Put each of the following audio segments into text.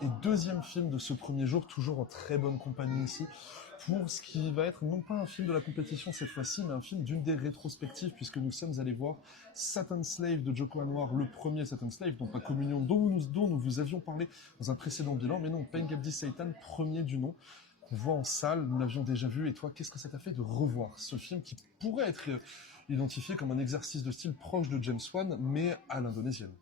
Et deuxième film de ce premier jour, toujours en très bonne compagnie ici, pour ce qui va être non pas un film de la compétition cette fois-ci, mais un film d'une des rétrospectives, puisque nous sommes allés voir Satan's Slave de Joko Anwar, le premier Satan's Slave, non pas Communion, dont nous vous avions parlé dans un précédent bilan, mais non, Pain Gabdi Satan, premier du nom, qu'on voit en salle, nous l'avions déjà vu, et toi, qu'est-ce que ça t'a fait de revoir ce film qui pourrait être identifié comme un exercice de style proche de James Wan, mais à l'indonésienne?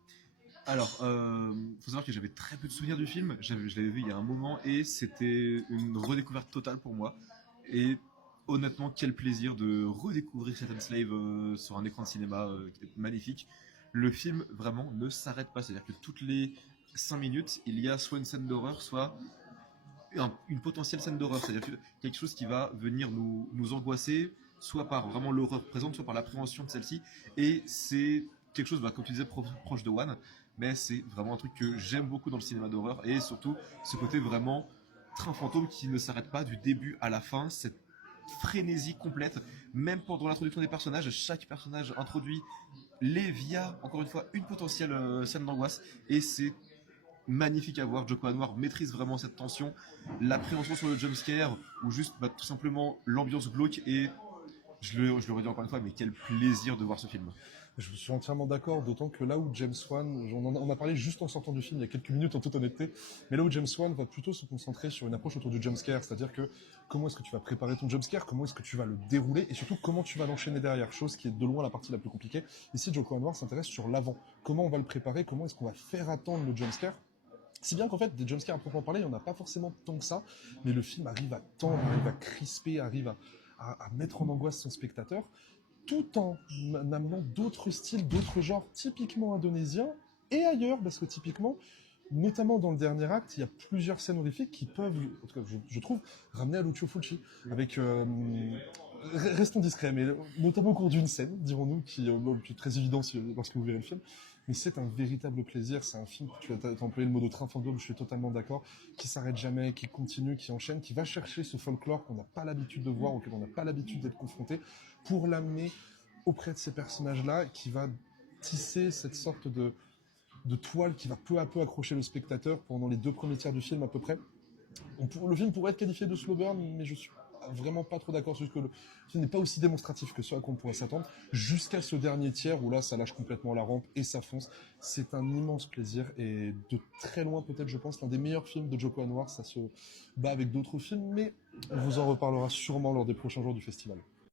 Alors, faut savoir que j'avais très peu de souvenirs du film. Je l'avais vu il y a un moment et c'était une redécouverte totale pour moi. Et honnêtement, quel plaisir de redécouvrir Satan Slave sur un écran de cinéma qui était magnifique. Le film vraiment ne s'arrête pas, c'est-à-dire que toutes les 5 minutes, il y a soit une scène d'horreur, soit une potentielle scène d'horreur, c'est-à-dire quelque chose qui va venir nous angoisser, soit par vraiment l'horreur présente, soit par l'appréhension de celle-ci. Et c'est quelque chose, bah, comme tu disais, proche de One, mais c'est vraiment un truc que j'aime beaucoup dans le cinéma d'horreur, et surtout ce côté vraiment train fantôme qui ne s'arrête pas du début à la fin, cette frénésie complète, même pendant l'introduction des personnages, chaque personnage introduit les via, encore une fois, une potentielle scène d'angoisse, et c'est magnifique à voir. Joko Anwar maîtrise vraiment cette tension, l'appréhension sur le jumpscare, ou juste bah, tout simplement l'ambiance glauque, et je le redis encore une fois, mais quel plaisir de voir ce film. Je suis entièrement d'accord, d'autant que là où James Wan, on a parlé juste en sortant du film il y a quelques minutes en toute honnêteté, mais là où James Wan va plutôt se concentrer sur une approche autour du jumpscare, c'est-à-dire que comment est-ce que tu vas préparer ton jumpscare, comment est-ce que tu vas le dérouler, et surtout comment tu vas l'enchaîner derrière, chose qui est de loin la partie la plus compliquée. Ici, Joko Anwar s'intéresse sur l'avant, comment on va le préparer, comment est-ce qu'on va faire attendre le jumpscare. Si bien qu'en fait, des jumpscares à proprement parler, il n'y en a pas forcément tant que ça, mais le film arrive à tendre, arrive à crisper, arrive à mettre en angoisse son spectateur, tout en amenant d'autres styles, d'autres genres typiquement indonésiens et ailleurs, parce que typiquement, notamment dans le dernier acte, il y a plusieurs scènes horrifiques qui peuvent, en tout cas je trouve, ramener à Lucio Fulci. Avec, restons discrets, mais notamment au cours d'une scène, dirons-nous, qui est très évident lorsque vous verrez le film. Mais c'est un véritable plaisir, c'est un film, tu as employé le mot de train fantôme, je suis totalement d'accord, qui s'arrête jamais, qui continue, qui enchaîne, qui va chercher ce folklore qu'on n'a pas l'habitude de voir, auquel on n'a pas l'habitude d'être confronté, pour l'amener auprès de ces personnages-là, qui va tisser cette sorte de toile qui va peu à peu accrocher le spectateur pendant les 2 premiers tiers du film à peu près. Le film pourrait être qualifié de slow burn, mais je suis vraiment pas trop d'accord sur ce que le film n'est pas aussi démonstratif que ce à quoi on pourrait s'attendre, jusqu'à ce dernier tiers où là ça lâche complètement la rampe et ça fonce. C'est un immense plaisir et de très loin peut-être je pense l'un des meilleurs films de Joko Anwar. Ça se bat avec d'autres films, mais on vous en reparlera sûrement lors des prochains jours du festival.